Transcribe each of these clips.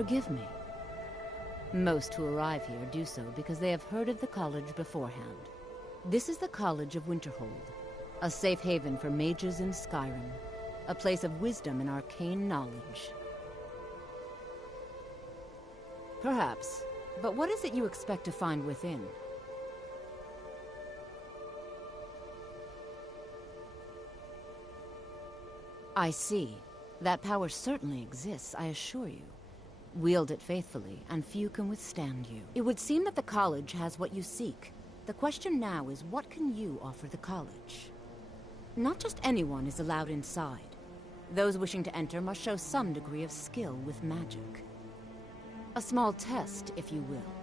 forgive me. Most who arrive here do so because they have heard of the college beforehand. This is the College of Winterhold, a safe haven for mages in Skyrim, a place of wisdom and arcane knowledge. Perhaps, but what is it you expect to find within? I see. That power certainly exists, I assure you. Wield it faithfully, and few can withstand you. It would seem that the college has what you seek. The question now is, what can you offer the college? Not just anyone is allowed inside. Those wishing to enter must show some degree of skill with magic. A small test, if you will.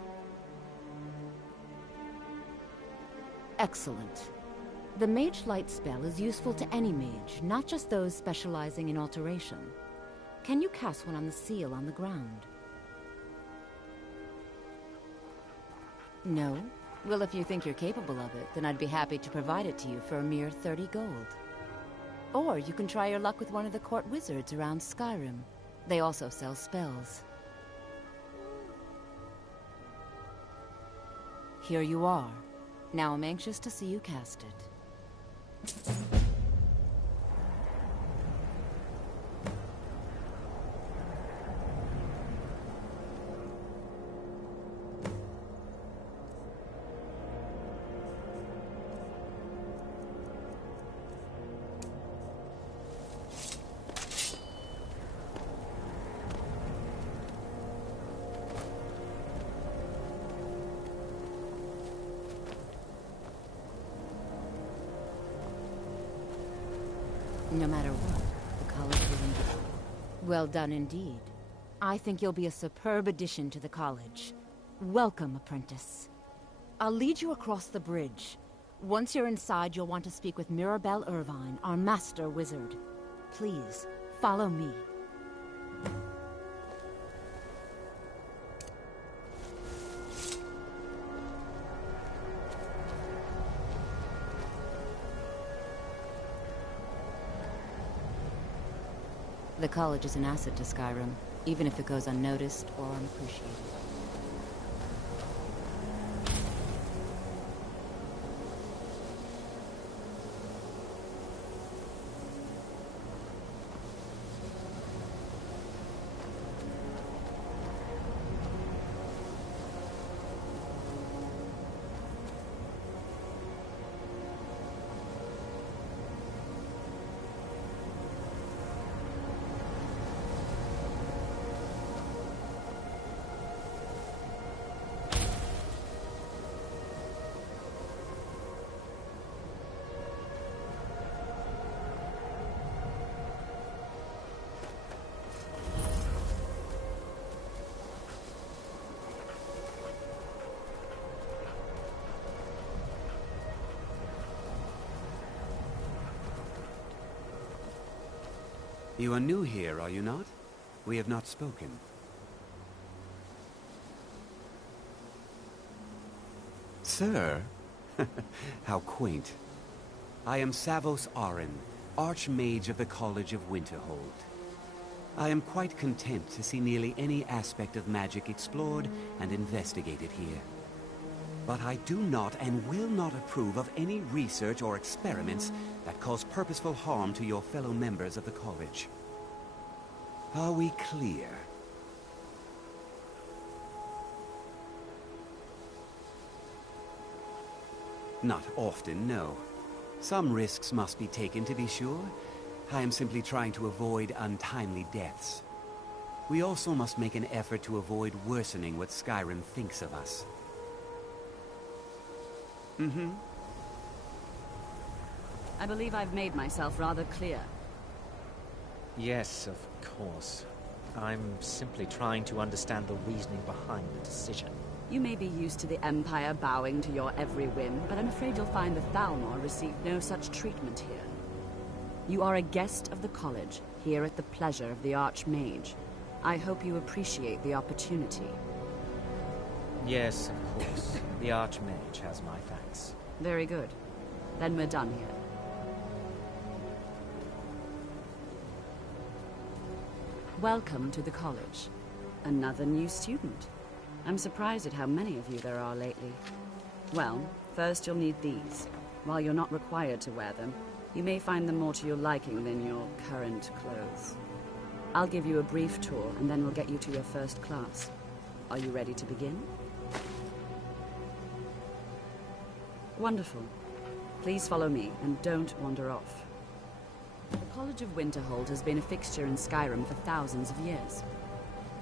Excellent. The Mage Light spell is useful to any mage, not just those specializing in alteration. Can you cast one on the seal on the ground? No? Well, if you think you're capable of it, then I'd be happy to provide it to you for a mere 30 gold. Or you can try your luck with one of the court wizards around Skyrim. They also sell spells. Here you are. Now I'm anxious to see you cast it. No matter what, the college will endure. Well done indeed. I think you'll be a superb addition to the college. Welcome, apprentice. I'll lead you across the bridge. Once you're inside, you'll want to speak with Mirabelle Irvine, our master wizard. Please, follow me. The college is an asset to Skyrim, even if it goes unnoticed or unappreciated. You are new here, are you not? We have not spoken. Sir? How quaint. I am Savos Arin, Archmage of the College of Winterhold. I am quite content to see nearly any aspect of magic explored and investigated here. But I do not and will not approve of any research or experiments that cause purposeful harm to your fellow members of the college. Are we clear? Not often, no. Some risks must be taken to be sure. I am simply trying to avoid untimely deaths. We also must make an effort to avoid worsening what Skyrim thinks of us. I believe I've made myself rather clear. Yes, of course. I'm simply trying to understand the reasoning behind the decision. You may be used to the Empire bowing to your every whim, but I'm afraid you'll find the Thalmor received no such treatment here. You are a guest of the college, here at the pleasure of the Archmage. I hope you appreciate the opportunity. Yes, of course. The Archmage has my thanks. Very good. Then we're done here. Welcome to the college. Another new student. I'm surprised at how many of you there are lately. Well, first you'll need these. While you're not required to wear them, you may find them more to your liking than your current clothes. I'll give you a brief tour, and then we'll get you to your first class. Are you ready to begin? Wonderful. Please follow me, and don't wander off. The College of Winterhold has been a fixture in Skyrim for thousands of years.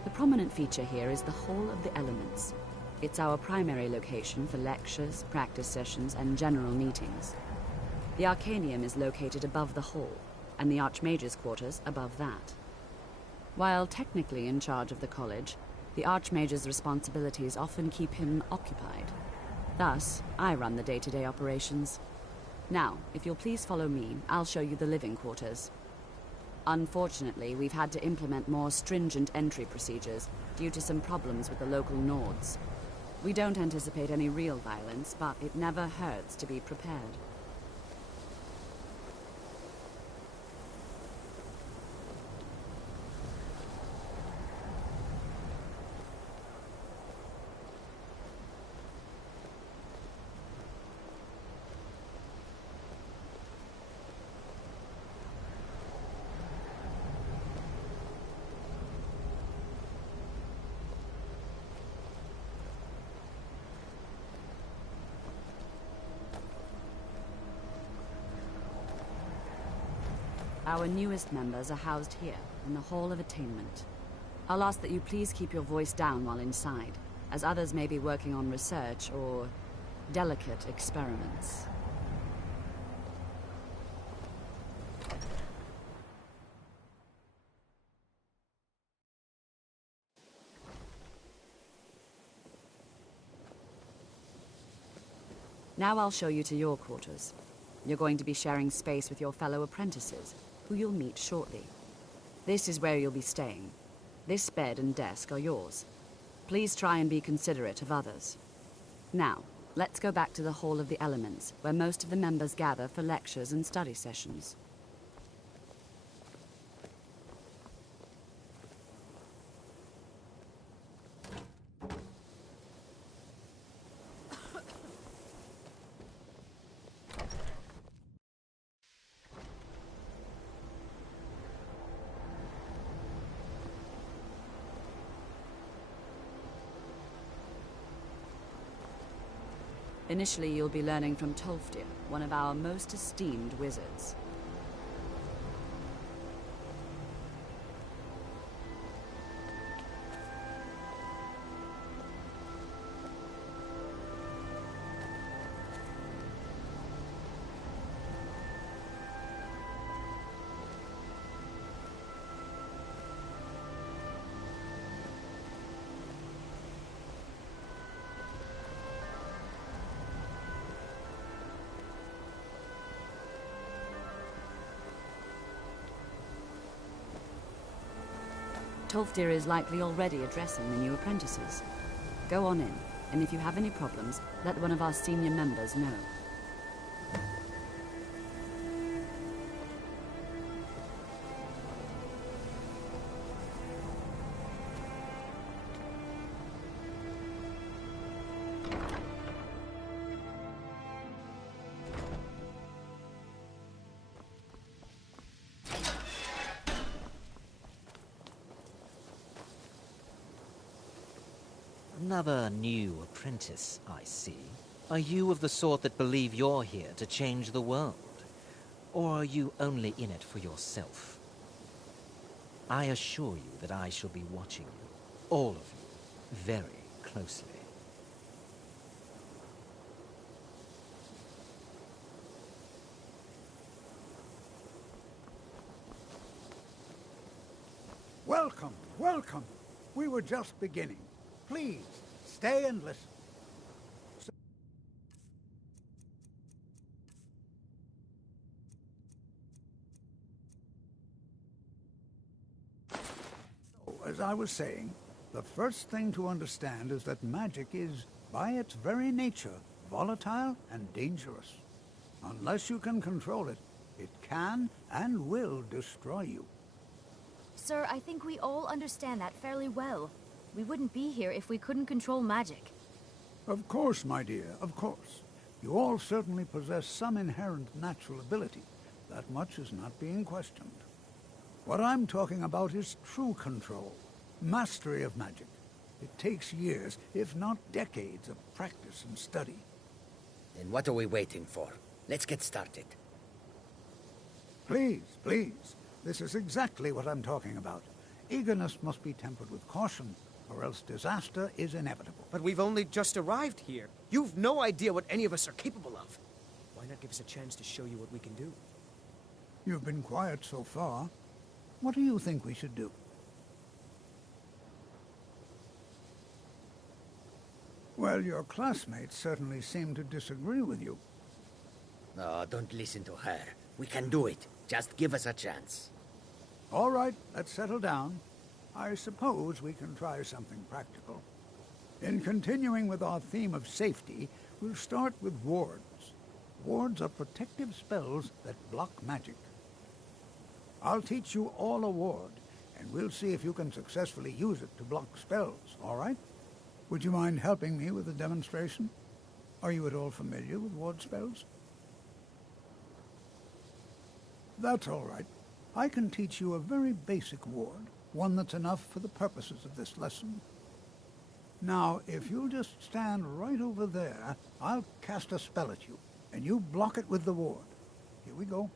The prominent feature here is the Hall of the Elements. It's our primary location for lectures, practice sessions, and general meetings. The Arcanium is located above the hall, and the Archmage's quarters above that. While technically in charge of the college, the Archmage's responsibilities often keep him occupied. Thus, I run the day-to-day operations. Now, if you'll please follow me, I'll show you the living quarters. Unfortunately, we've had to implement more stringent entry procedures due to some problems with the local Nords. We don't anticipate any real violence, but it never hurts to be prepared. Our newest members are housed here, in the Hall of Attainment. I'll ask that you please keep your voice down while inside, as others may be working on research or delicate experiments. Now I'll show you to your quarters. You're going to be sharing space with your fellow apprentices, who you'll meet shortly. This is where you'll be staying. This bed and desk are yours. Please try and be considerate of others. Now, let's go back to the Hall of the Elements, where most of the members gather for lectures and study sessions. Initially, you'll be learning from Tolfdir, one of our most esteemed wizards. Tolfdir is likely already addressing the new apprentices. Go on in, and if you have any problems, let one of our senior members know. Another new apprentice, I see. Are you of the sort that believe you're here to change the world? Or are you only in it for yourself? I assure you that I shall be watching you, all of you, very closely. Welcome, welcome. We were just beginning. Please, stay and listen. So, as I was saying, the first thing to understand is that magic is, by its very nature, volatile and dangerous. Unless you can control it, it can and will destroy you. Sir, I think we all understand that fairly well. We wouldn't be here if we couldn't control magic. Of course, my dear, of course. You all certainly possess some inherent natural ability. That much is not being questioned. What I'm talking about is true control, mastery of magic. It takes years, if not decades, of practice and study. Then what are we waiting for? Let's get started. Please, please. This is exactly what I'm talking about. Eagerness must be tempered with caution, or else disaster is inevitable. But we've only just arrived here. You've no idea what any of us are capable of. Why not give us a chance to show you what we can do? You've been quiet so far. What do you think we should do? Well, your classmates certainly seem to disagree with you. Oh, don't listen to her. We can do it. Just give us a chance. All right, let's settle down. I suppose we can try something practical. In continuing with our theme of safety, we'll start with wards. Wards are protective spells that block magic. I'll teach you all a ward, and we'll see if you can successfully use it to block spells, all right? Would you mind helping me with the demonstration? Are you at all familiar with ward spells? That's all right. I can teach you a very basic ward, one that's enough for the purposes of this lesson. Now, if you'll just stand right over there, I'll cast a spell at you, and you block it with the ward. Here we go.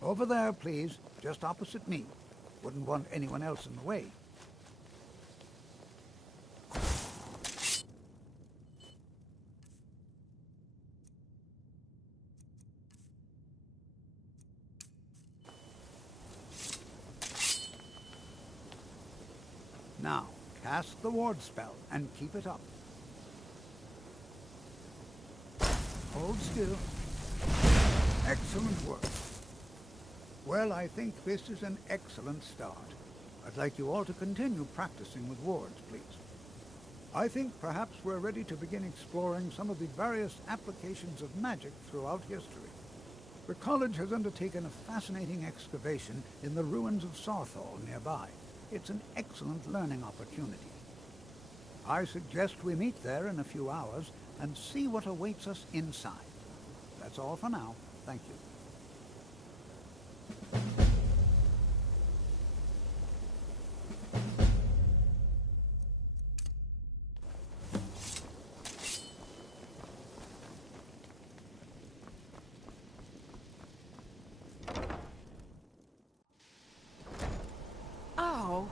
Over there, please, just opposite me. Wouldn't want anyone else in the way. Now, cast the ward spell and keep it up. Hold still. Excellent work. Well, I think this is an excellent start. I'd like you all to continue practicing with wards, please. I think perhaps we're ready to begin exploring some of the various applications of magic throughout history. The college has undertaken a fascinating excavation in the ruins of Sarthal nearby. It's an excellent learning opportunity. I suggest we meet there in a few hours and see what awaits us inside. That's all for now. Thank you. Oh.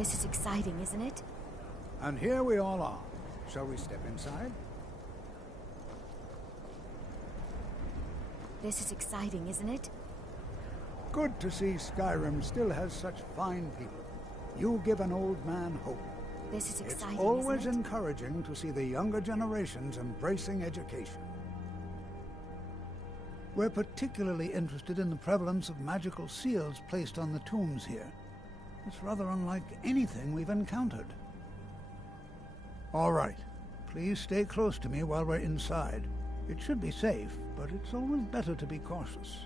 This is exciting, isn't it? And here we all are. Shall we step inside? This is exciting, isn't it? Good to see Skyrim still has such fine people. You give an old man hope. This is exciting, It's always isn't it? encouraging to see the younger generations embracing education. We're particularly interested in the prevalence of magical seals placed on the tombs here. It's rather unlike anything we've encountered. All right. Please stay close to me while we're inside. It should be safe, but it's always better to be cautious.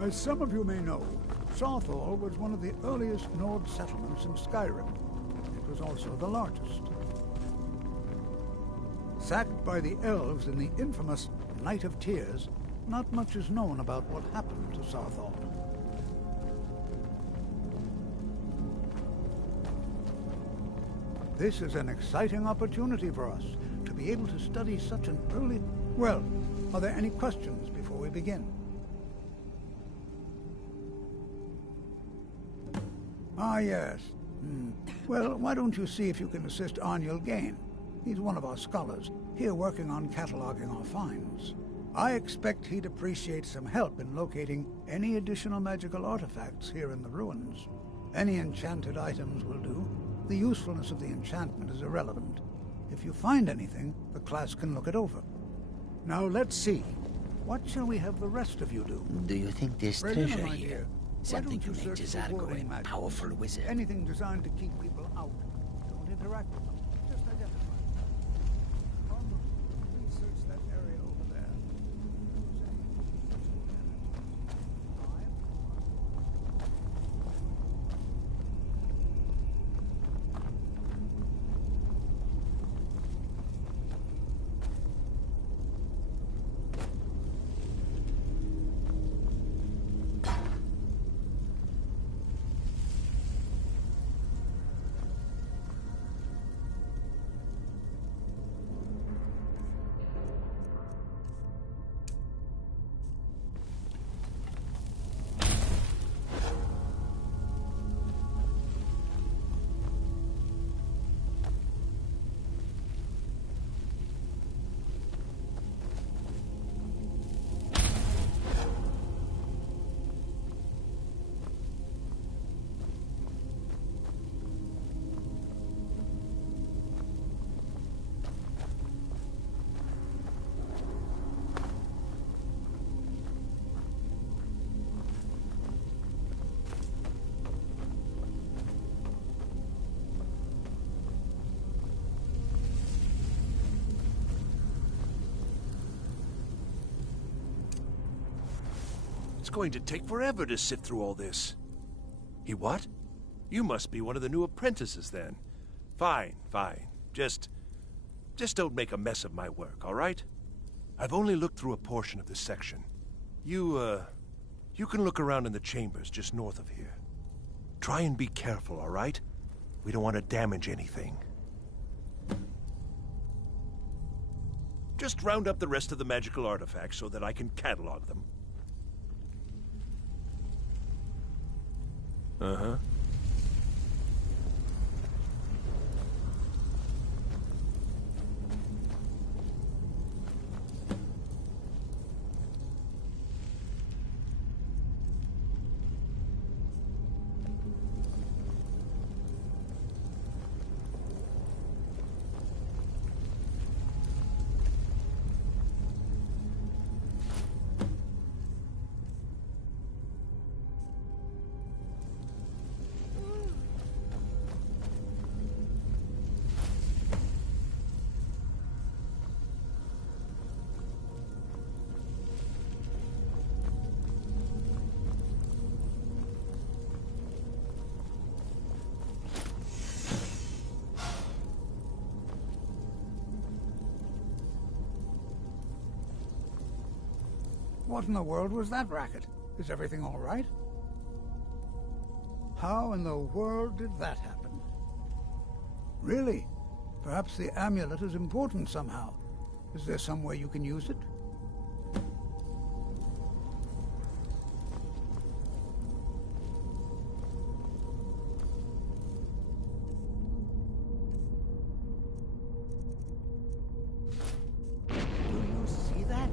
As some of you may know, Southall was one of the earliest Nord settlements in Skyrim. It was also the largest. Sacked by the elves in the infamous Night of Tears, not much is known about what happened to Southall. This is an exciting opportunity for us to be able to study such an early... Well, are there any questions before we begin? Ah, yes. Well, why don't you see if you can assist Arniel Gain? He's one of our scholars, here working on cataloging our finds. I expect he'd appreciate some help in locating any additional magical artifacts here in the ruins. Any enchanted items will do. The usefulness of the enchantment is irrelevant. If you find anything, the class can look it over. Now let's see. What shall we have the rest of you do? Do you think there's Regina, treasure my here? dear, why Something don't to you make search for Jazargo warding a magic? powerful wizard. Anything designed to keep people out. Don't interact with them. Just identify them. Please search that area over there. It's going to take forever to sift through all this. He what? You must be one of the new apprentices, then. Fine, fine. Just don't make a mess of my work, all right? I've only looked through a portion of this section. You can look around in the chambers just north of here. Try and be careful, all right? We don't want to damage anything. Just round up the rest of the magical artifacts so that I can catalog them. Uh-huh. What in the world was that racket? Is everything all right? How in the world did that happen? Really? Perhaps the amulet is important somehow. Is there some way you can use it? Do you see that?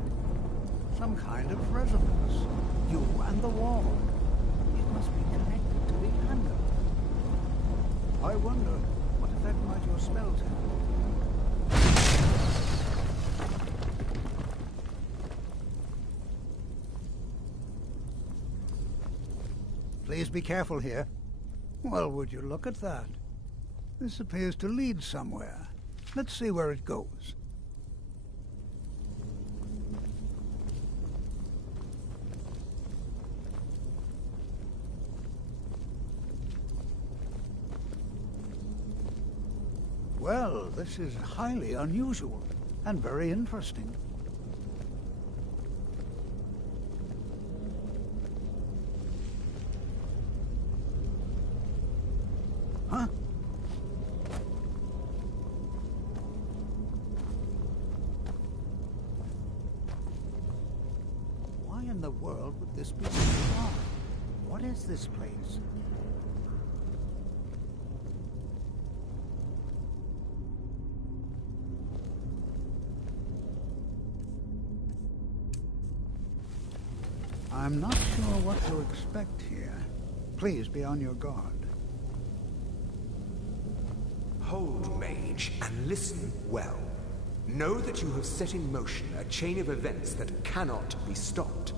Some kind of resonance. You and the wall. It must be connected to the amulet. I wonder, what effect might your spells have? Please be careful here. Well, would you look at that? This appears to lead somewhere. Let's see where it goes. Well, this is highly unusual and very interesting. Huh? Why in the world would this be so hard? What is this place? I'm not sure what to expect here. Please be on your guard. Hold, mage, and listen well. Know that you have set in motion a chain of events that cannot be stopped.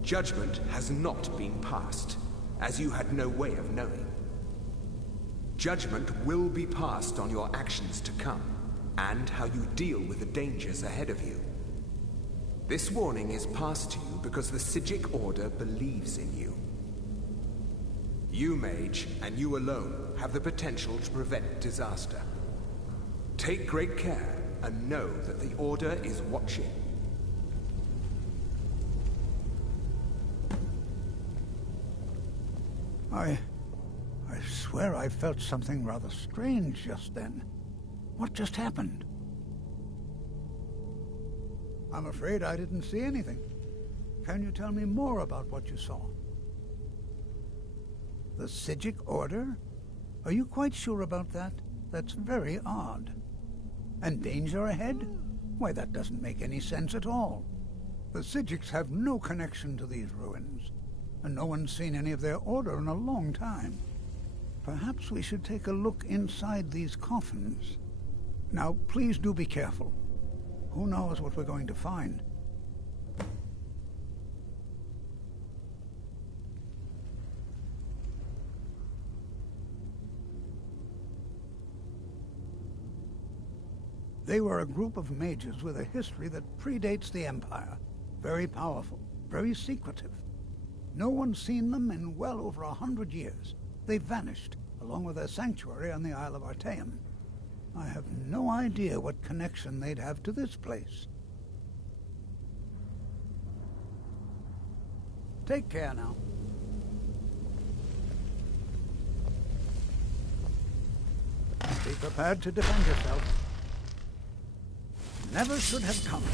Judgment has not been passed, as you had no way of knowing. Judgment will be passed on your actions to come, and how you deal with the dangers ahead of you. This warning is passed to you because the Psijic Order believes in you. You, mage, and you alone, have the potential to prevent disaster. Take great care, and know that the Order is watching. I swear I felt something rather strange just then. What just happened? I'm afraid I didn't see anything. Can you tell me more about what you saw? The Psijic Order? Are you quite sure about that? That's very odd. And danger ahead? Why, that doesn't make any sense at all. The Psijics have no connection to these ruins, and no one's seen any of their order in a long time. Perhaps we should take a look inside these coffins. Now, please do be careful. Who knows what we're going to find? They were a group of mages with a history that predates the Empire. Very powerful, very secretive. No one's seen them in well over 100 years. They vanished, along with their sanctuary on the Isle of Artaeum. I have no idea what connection they'd have to this place. Take care now. Be prepared to defend yourself. Never should have come.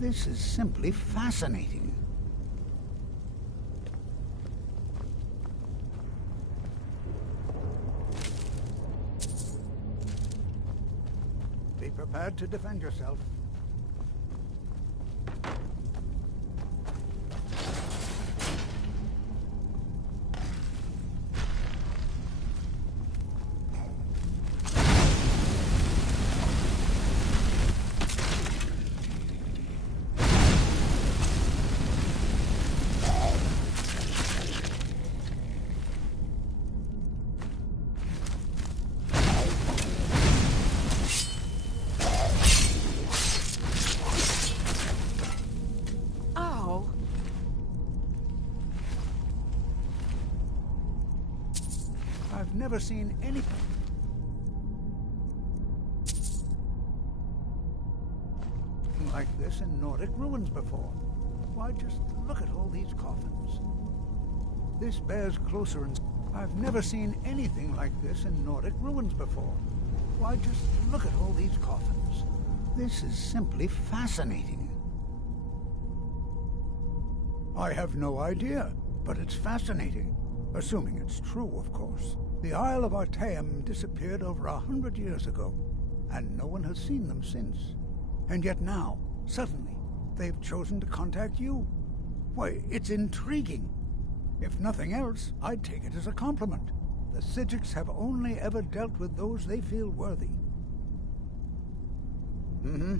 This is simply fascinating. Be prepared to defend yourself. never seen anything like this in Nordic ruins before. Why, just look at all these coffins. This bears closer and... I've never seen anything like this in Nordic ruins before. Why, just look at all these coffins. This is simply fascinating. I have no idea, but it's fascinating. Assuming it's true, of course. The Isle of Artaeum disappeared over 100 years ago, and no one has seen them since. And yet now, suddenly, they've chosen to contact you. Why, it's intriguing. If nothing else, I'd take it as a compliment. The Psijics have only ever dealt with those they feel worthy. Mm-hmm.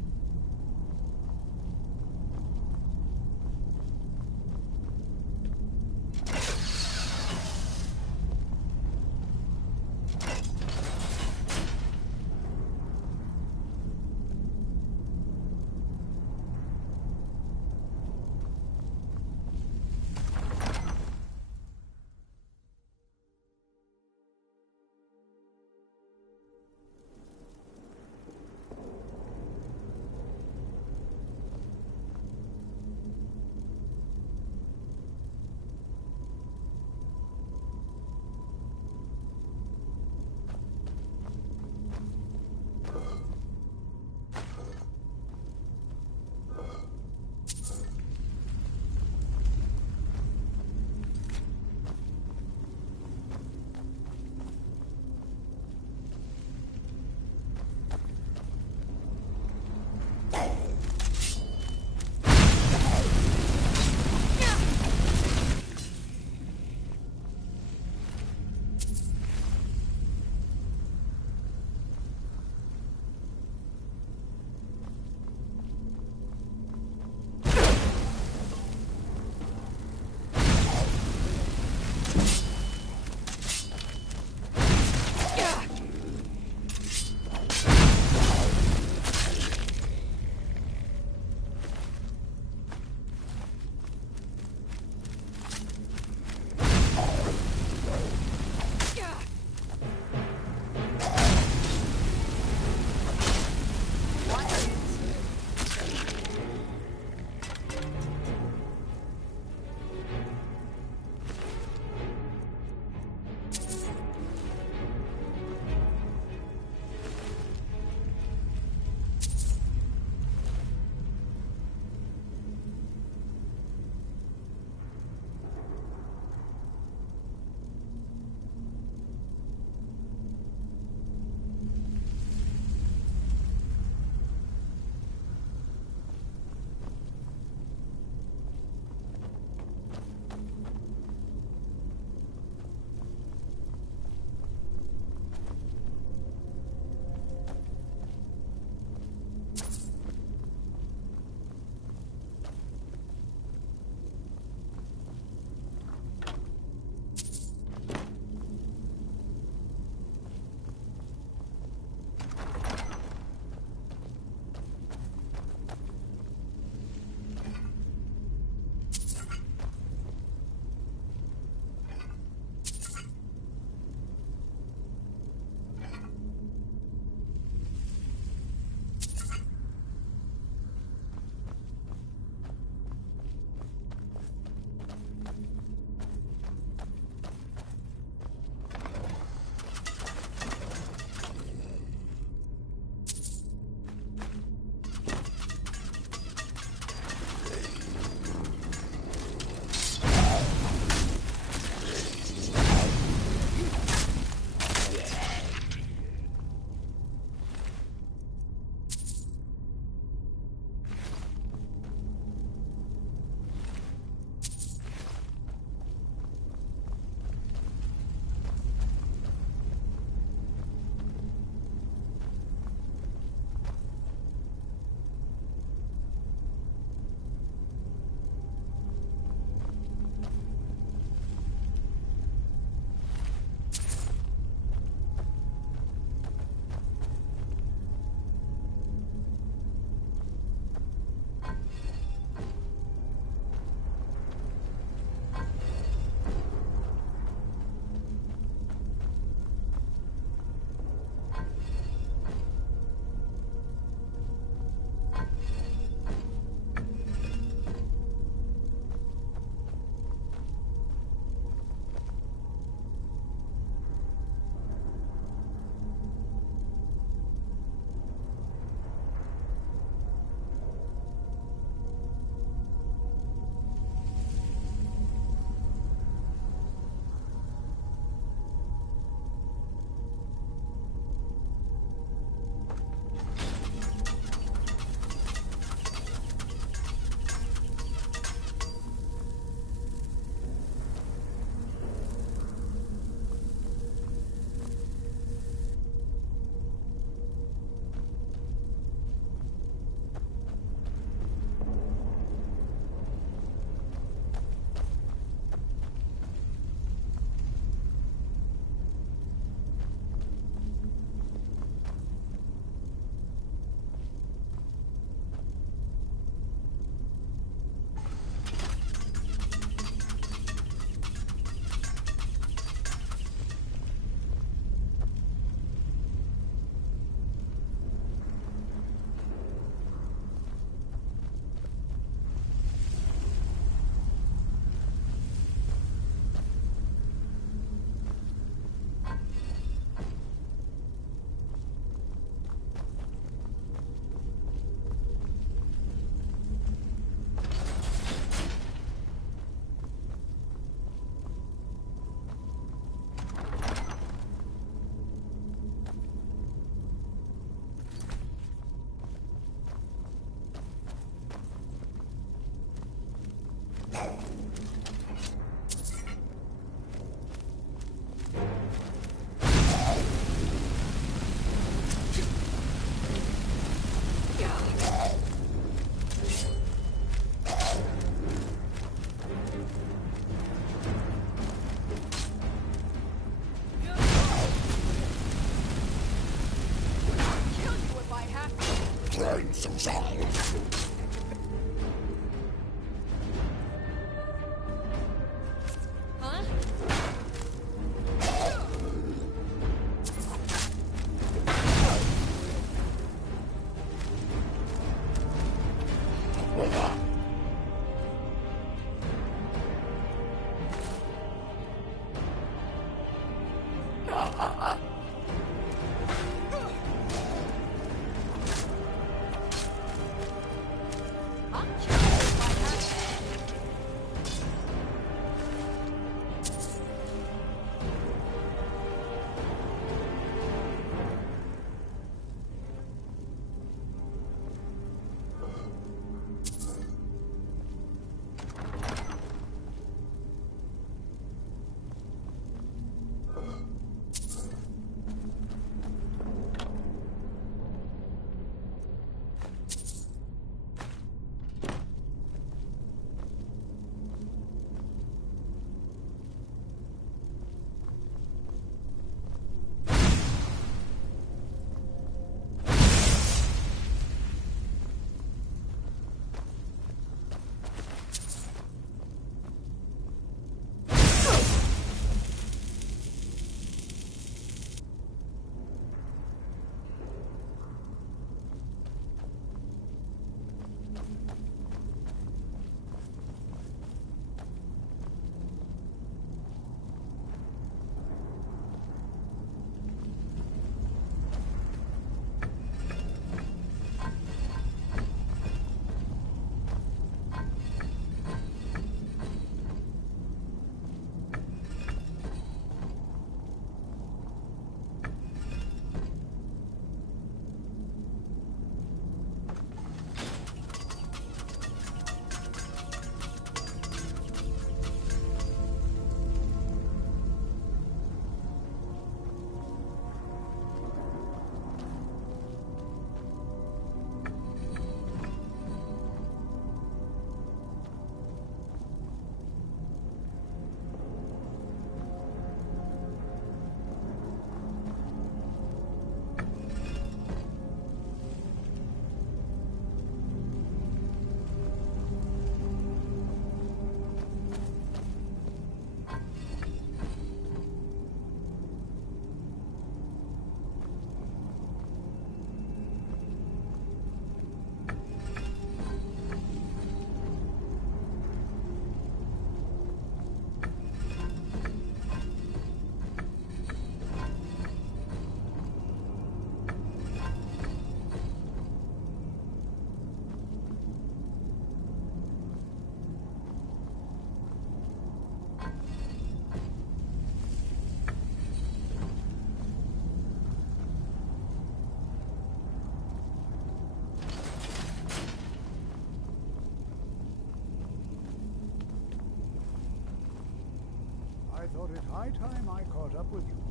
I thought it high time I caught up with you.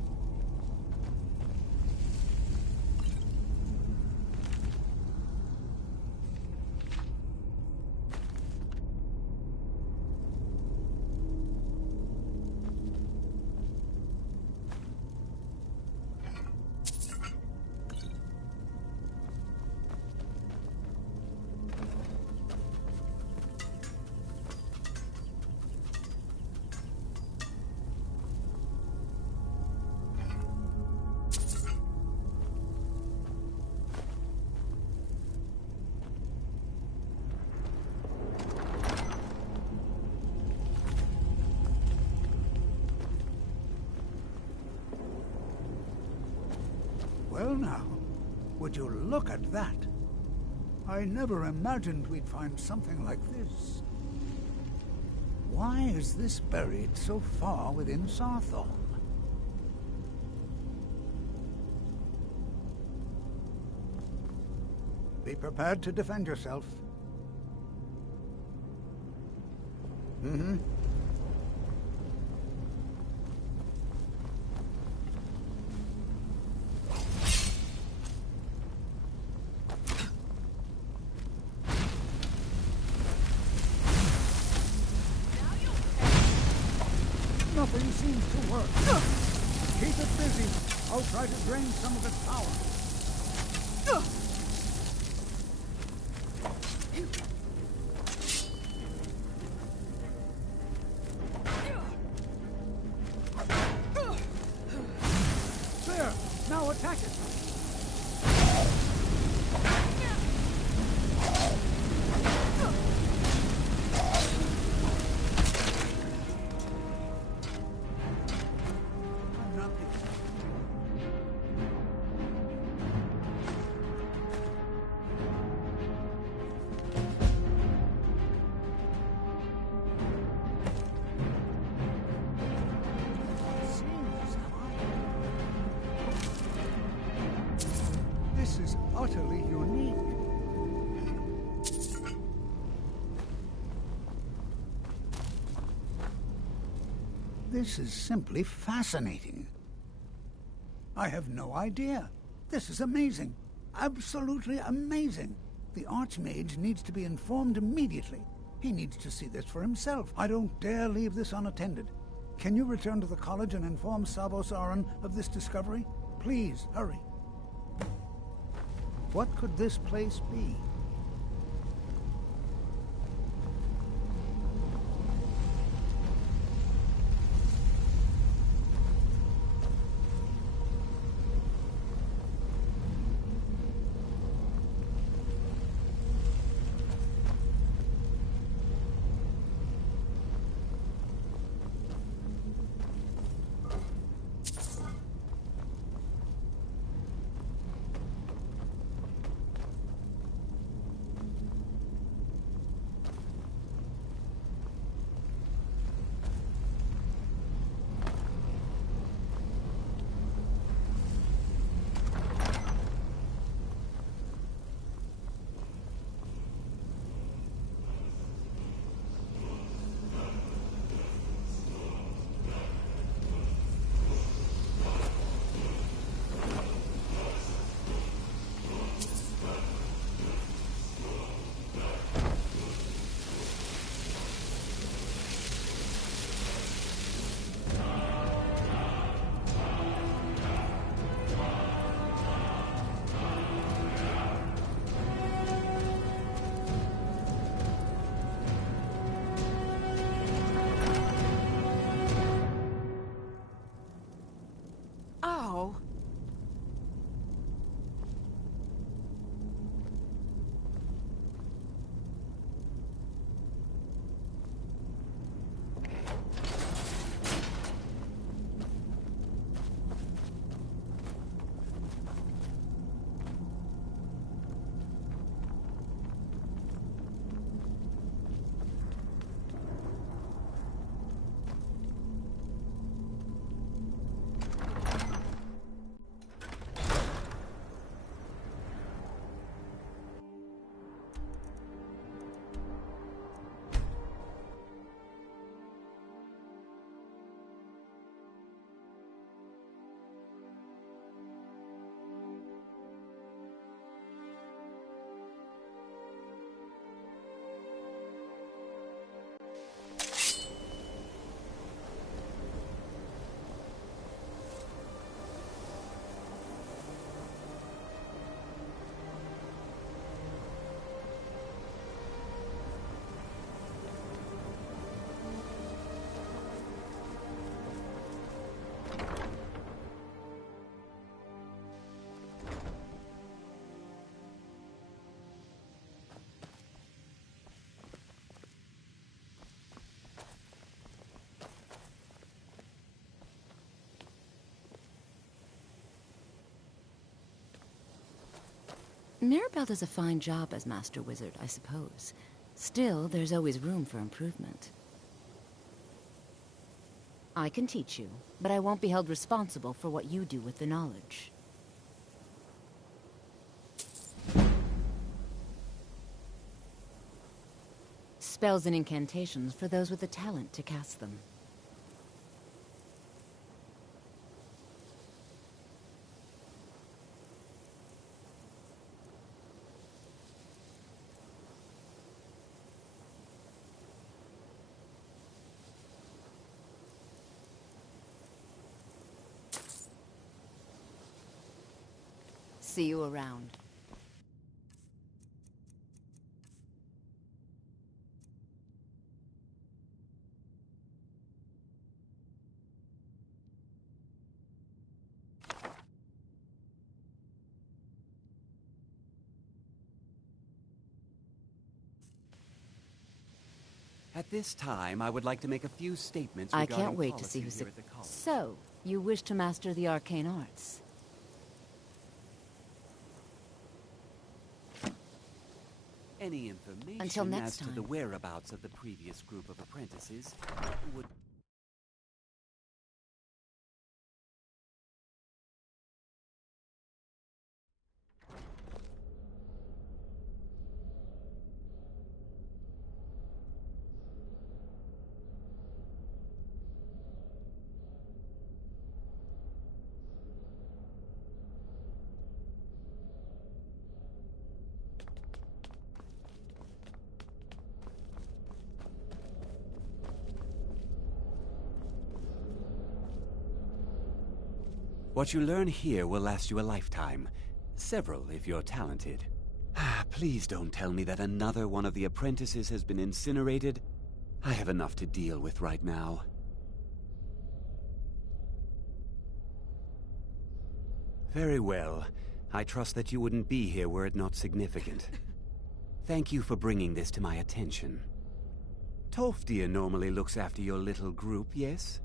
Well now, would you look at that? I never imagined we'd find something like this. Why is this buried so far within Sarthorn? Be prepared to defend yourself. Mm-hmm. Nothing seems to work. Keep it busy. I'll try to drain some of its power. There! Now attack it! This is utterly unique. This is simply fascinating. I have no idea. This is amazing. Absolutely amazing. The Archmage needs to be informed immediately. He needs to see this for himself. I don't dare leave this unattended. Can you return to the college and inform Savos Aran of this discovery? Please, hurry. What could this place be? Mirabelle does a fine job as Master Wizard, I suppose. Still, there's always room for improvement. I can teach you, but I won't be held responsible for what you do with the knowledge. Spells and incantations for those with the talent to cast them. See you around. At this time, I would like to make a few statements I regarding can't wait to see policy who's here at the college. So, you wish to master the arcane arts? Any information Until next as to time. the whereabouts of the previous group of apprentices would... What you learn here will last you a lifetime. Several, if you're talented. Please don't tell me that another one of the apprentices has been incinerated. I have enough to deal with right now. Very well. I trust that you wouldn't be here were it not significant. Thank you for bringing this to my attention. Tolfdir normally looks after your little group, yes?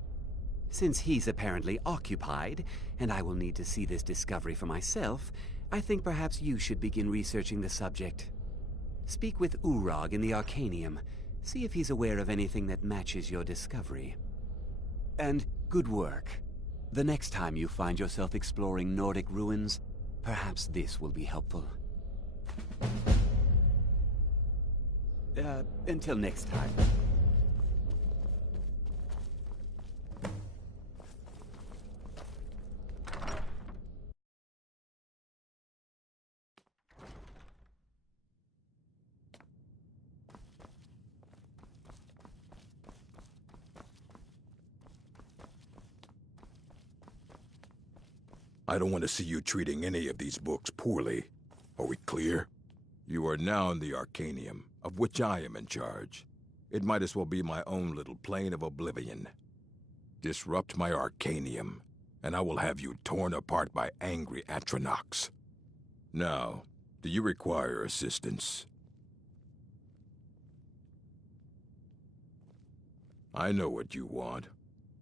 Since he's apparently occupied, and I will need to see this discovery for myself, I think perhaps you should begin researching the subject. Speak with Urag in the Arcanium. See if he's aware of anything that matches your discovery. And good work. The next time you find yourself exploring Nordic ruins, perhaps this will be helpful. Until next time. I don't want to see you treating any of these books poorly. Are we clear? You are now in the Arcanium, of which I am in charge. It might as well be my own little plane of oblivion. Disrupt my Arcanium, and I will have you torn apart by angry Atronachs. Now, do you require assistance? I know what you want.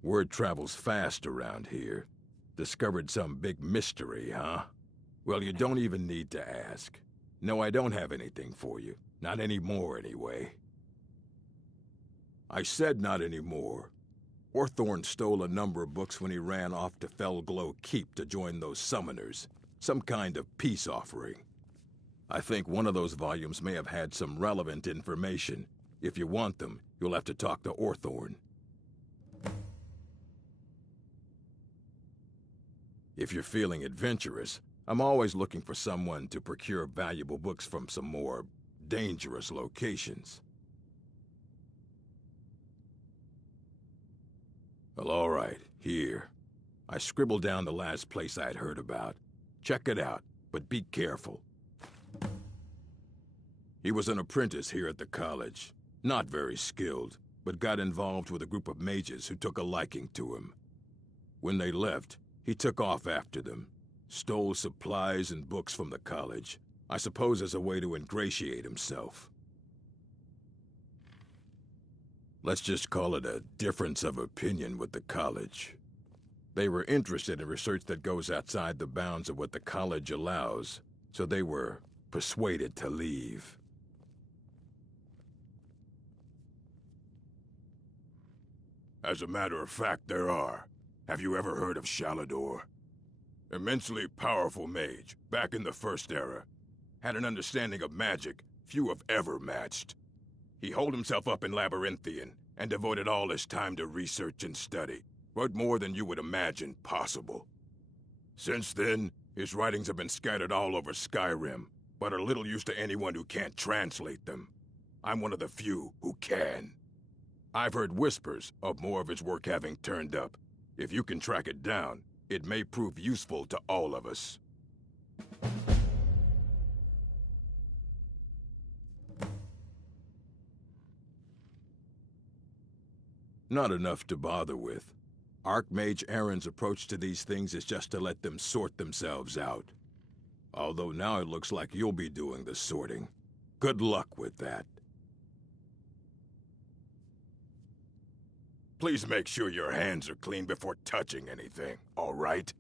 Word travels fast around here. Discovered some big mystery, huh? Well, you don't even need to ask. No, I don't have anything for you. Not anymore, anyway. I said not anymore. Orthorn stole a number of books when he ran off to Felglow Keep to join those summoners. Some kind of peace offering. I think one of those volumes may have had some relevant information. If you want them, you'll have to talk to Orthorn. If you're feeling adventurous, I'm always looking for someone to procure valuable books from some more dangerous locations. Well, all right, here. I scribbled down the last place I'd heard about. Check it out, but be careful. He was an apprentice here at the college. Not very skilled, but got involved with a group of mages who took a liking to him. When they left, he took off after them, stole supplies and books from the college, I suppose as a way to ingratiate himself. Let's just call it a difference of opinion with the college. They were interested in research that goes outside the bounds of what the college allows, so they were persuaded to leave. As a matter of fact, there are. Have you ever heard of Shalador? Immensely powerful mage, back in the First Era. Had an understanding of magic few have ever matched. He holed himself up in Labyrinthian and devoted all his time to research and study, but more than you would imagine possible. Since then, his writings have been scattered all over Skyrim, but are little use to anyone who can't translate them. I'm one of the few who can. I've heard whispers of more of his work having turned up. If you can track it down, it may prove useful to all of us. Not enough to bother with. Archmage Aaron's approach to these things is just to let them sort themselves out. Although now it looks like you'll be doing the sorting. Good luck with that. Please make sure your hands are clean before touching anything, all right?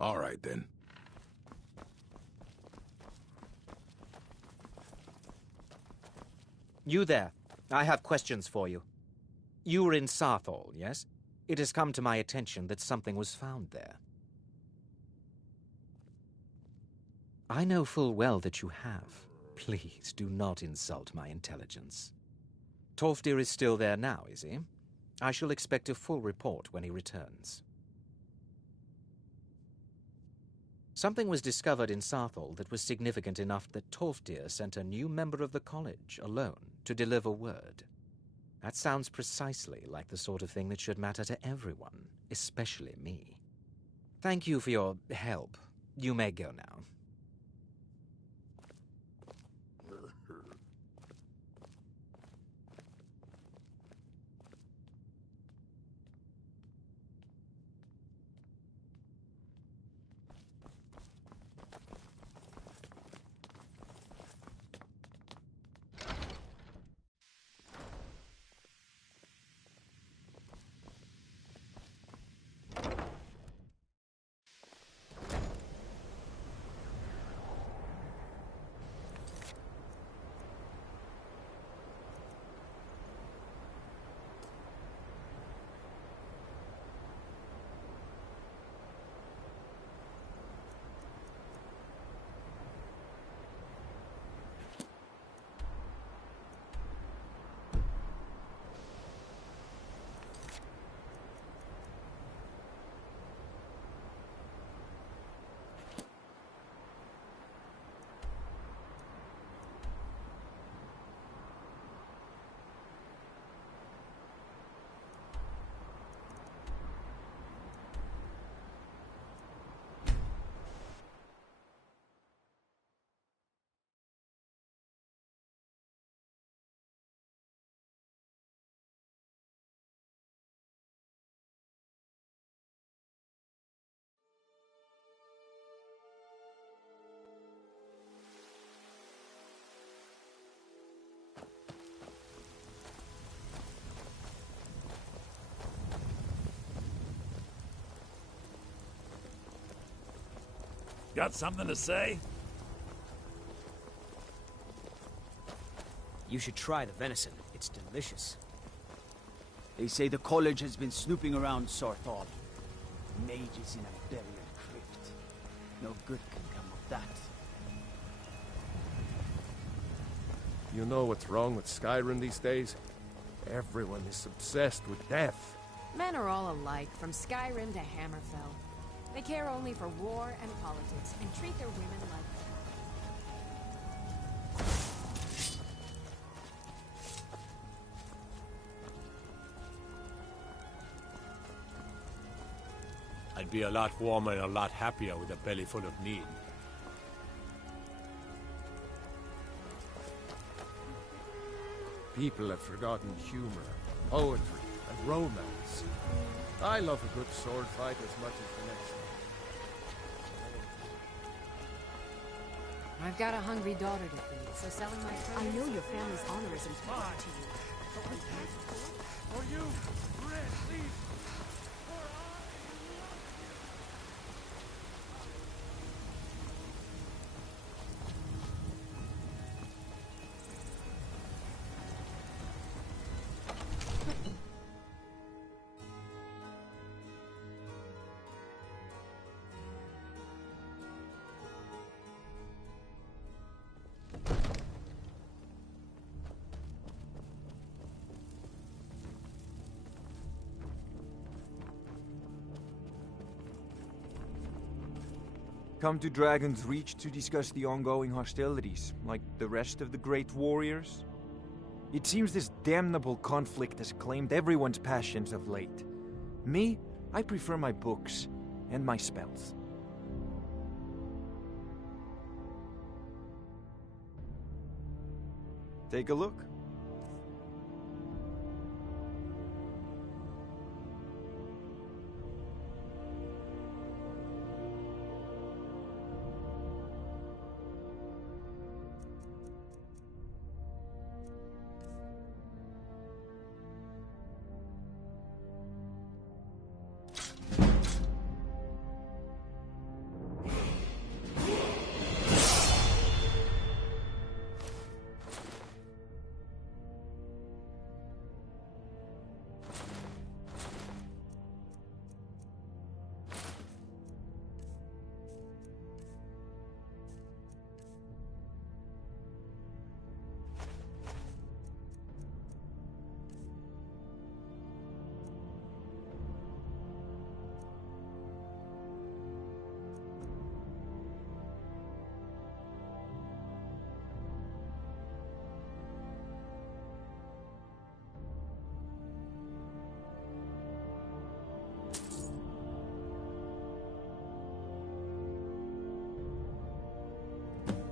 All right, then. You there. I have questions for you. You were in Sarthal, yes? It has come to my attention that something was found there. I know full well that you have. Please, do not insult my intelligence. Tolfdir is still there now, is he? I shall expect a full report when he returns. Something was discovered in Sarthal that was significant enough that Tolfdir sent a new member of the college, alone, to deliver word. That sounds precisely like the sort of thing that should matter to everyone, especially me. Thank you for your help. You may go now. Got something to say? You should try the venison. It's delicious. They say the college has been snooping around Sarthal. Mages in a burial crypt. No good can come of that. You know what's wrong with Skyrim these days? Everyone is obsessed with death. Men are all alike, from Skyrim to Hammerfell. They care only for war and politics, and treat their women like I'd be a lot warmer and a lot happier with a belly full of meat. People have forgotten humor, poetry, and romance. I love a good sword fight as much as the next one. I've got a hungry daughter to feed, so selling my produce... I know your family's honor is important to you. For you, Red, please. Come to Dragon's Reach to discuss the ongoing hostilities, like the rest of the great warriors? It seems this damnable conflict has claimed everyone's passions of late. Me, I prefer my books and my spells. Take a look.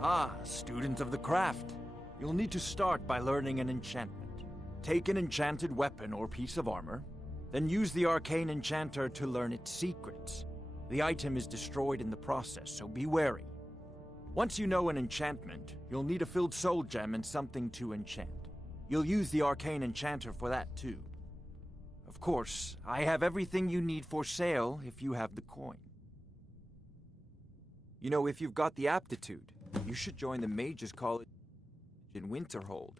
Ah, student of the craft. You'll need to start by learning an enchantment. Take an enchanted weapon or piece of armor, then use the arcane enchanter to learn its secrets. The item is destroyed in the process, so be wary. Once you know an enchantment, you'll need a filled soul gem and something to enchant. You'll use the arcane enchanter for that too. Of course, I have everything you need for sale if you have the coin. You know, if you've got the aptitude, you should join the Mages College in Winterhold.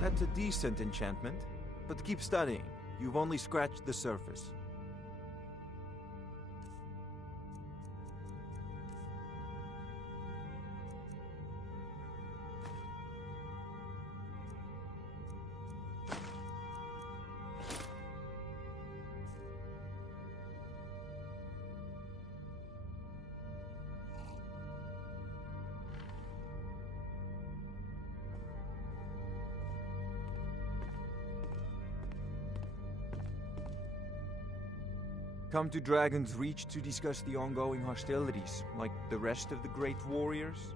That's a decent enchantment, but keep studying. You've only scratched the surface. Come to Dragon's Reach to discuss the ongoing hostilities, like the rest of the great warriors?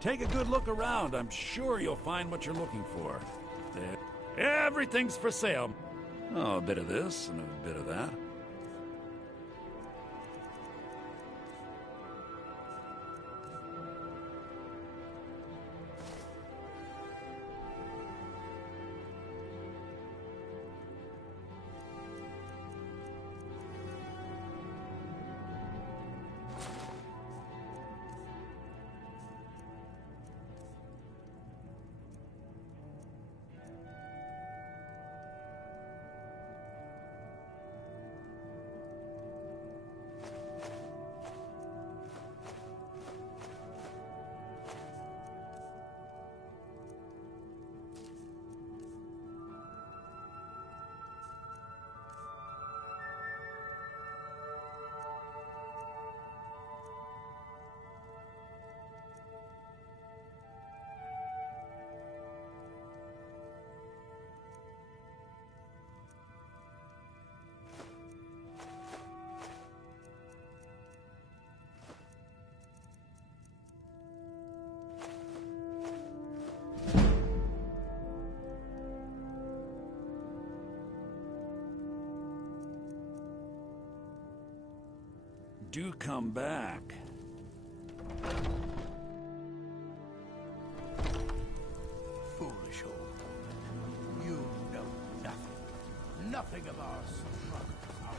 Take a good look around. I'm sure you'll find what you're looking for. Everything's for sale. Oh, a bit of this and a bit of that. Do come back. Foolish old woman. You know nothing. Nothing of our struggles, our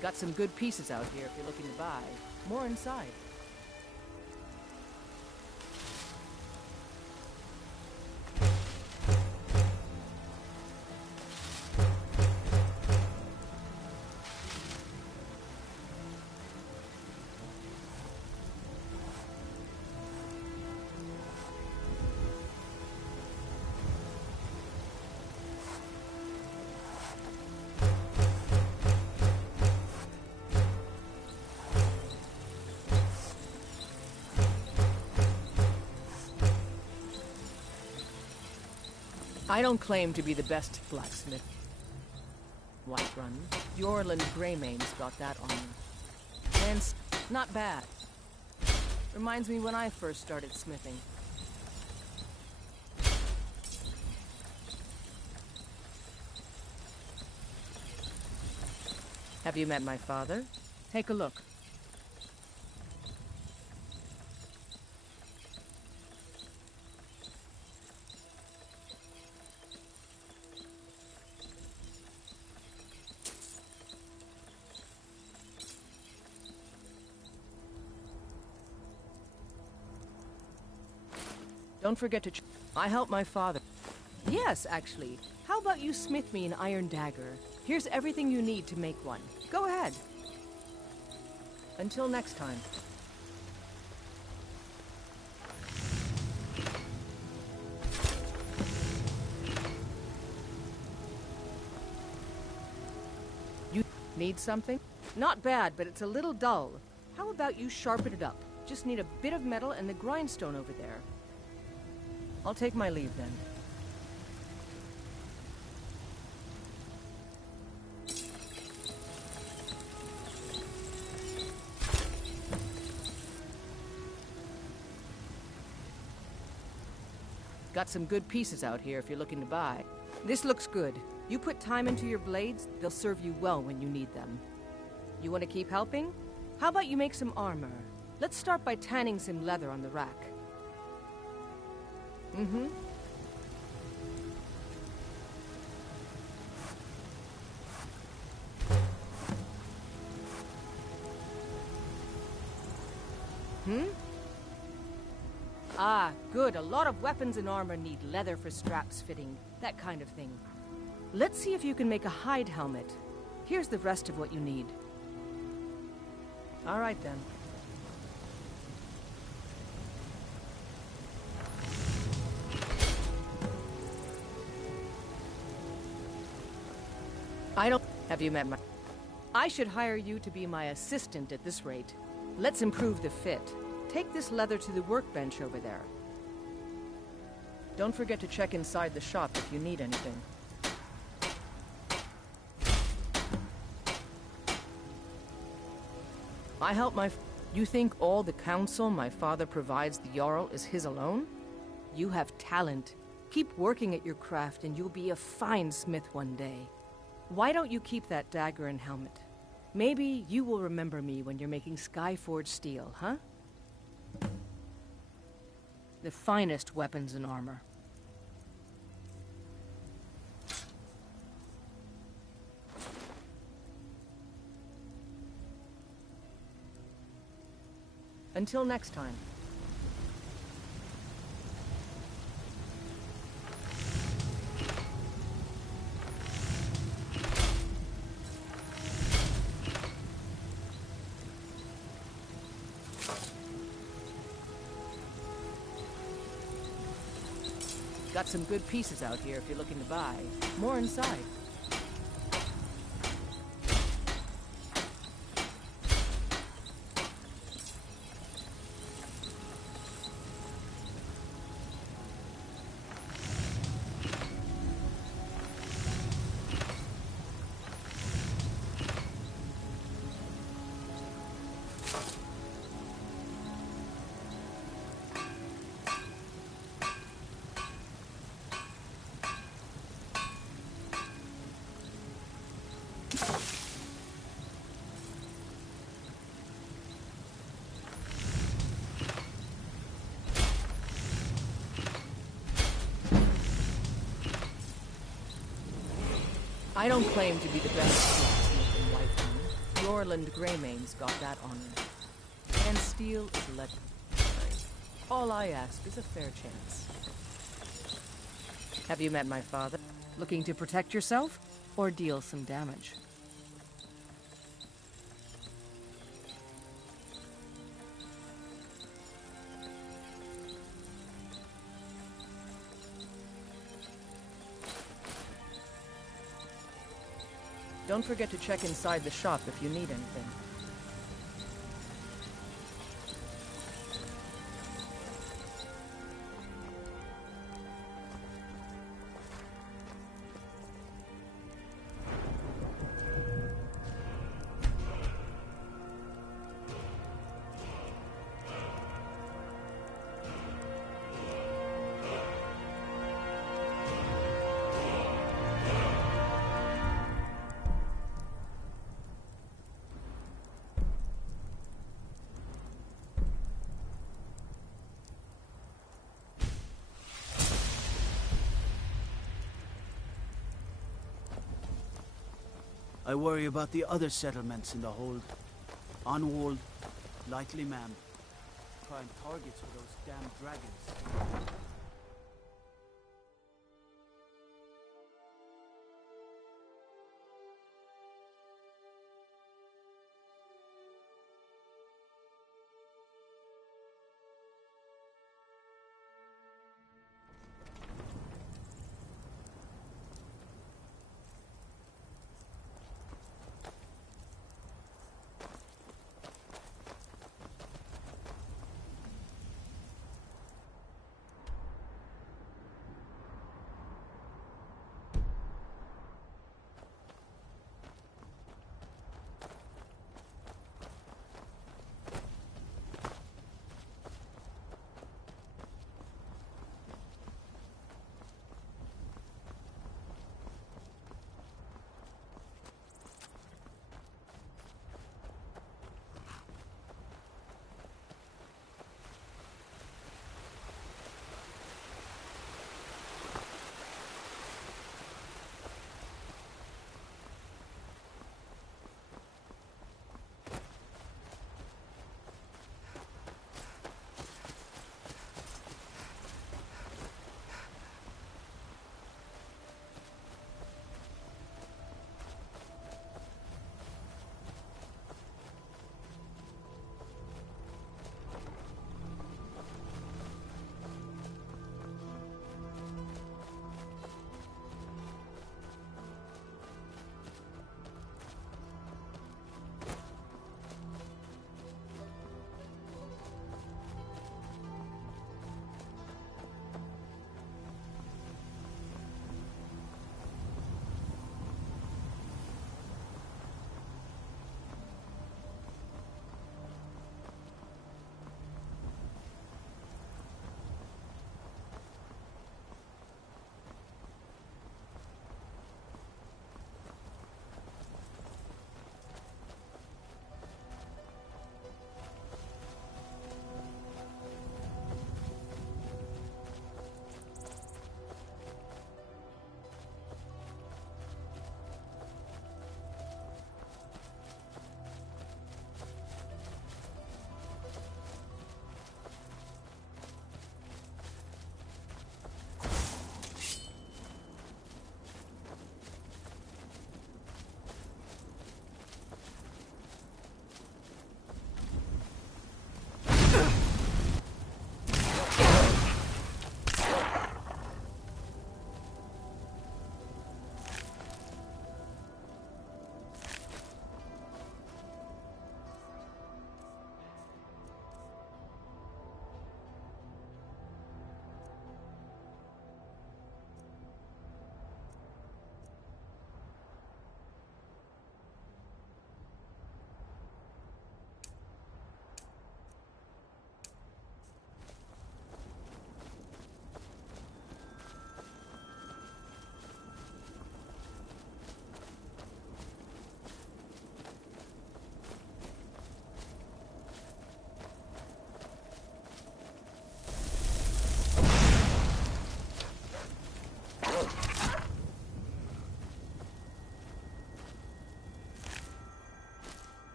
Got some good pieces out here if you're looking to buy. More inside. I don't claim to be the best blacksmith. Whiterun, Jorland Greymane's got that on me. And not bad. Reminds me when I first started smithing. Have you met my father? Take a look. Don't forget to I help my father. Yes, actually. How about you smith me an iron dagger? Here's everything you need to make one. Go ahead. Until next time. You need something? Not bad, but it's a little dull. How about you sharpen it up? Just need a bit of metal and the grindstone over there. I'll take my leave then. Got some good pieces out here if you're looking to buy. This looks good. You put time into your blades, they'll serve you well when you need them. You want to keep helping? How about you make some armor? Let's start by tanning some leather on the rack. Mm-hmm. Ah, good. A lot of weapons and armor need leather for straps fitting, that kind of thing. Let's see if you can make a hide helmet. Here's the rest of what you need. All right, then. Have you met my... I should hire you to be my assistant at this rate. Let's improve the fit. Take this leather to the workbench over there. Don't forget to check inside the shop if you need anything. I help my... You think all the counsel my father provides the Jarl is his alone? You have talent. Keep working at your craft and you'll be a fine smith one day. Why don't you keep that dagger and helmet? Maybe you will remember me when you're making Skyforged steel, huh? The finest weapons and armor. Until next time. Got some good pieces out here if you're looking to buy. More inside. I don't claim to be the best blacksmith in Whiterun. Yorland Greymane's got that honor. And steel is legendary. All I ask is a fair chance. Have you met my father? Looking to protect yourself? Or deal some damage? Don't forget to check inside the shop if you need anything. I worry about the other settlements in the hold. Unwalled, lightly manned. Prime targets for those damn dragons.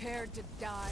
prepared to die.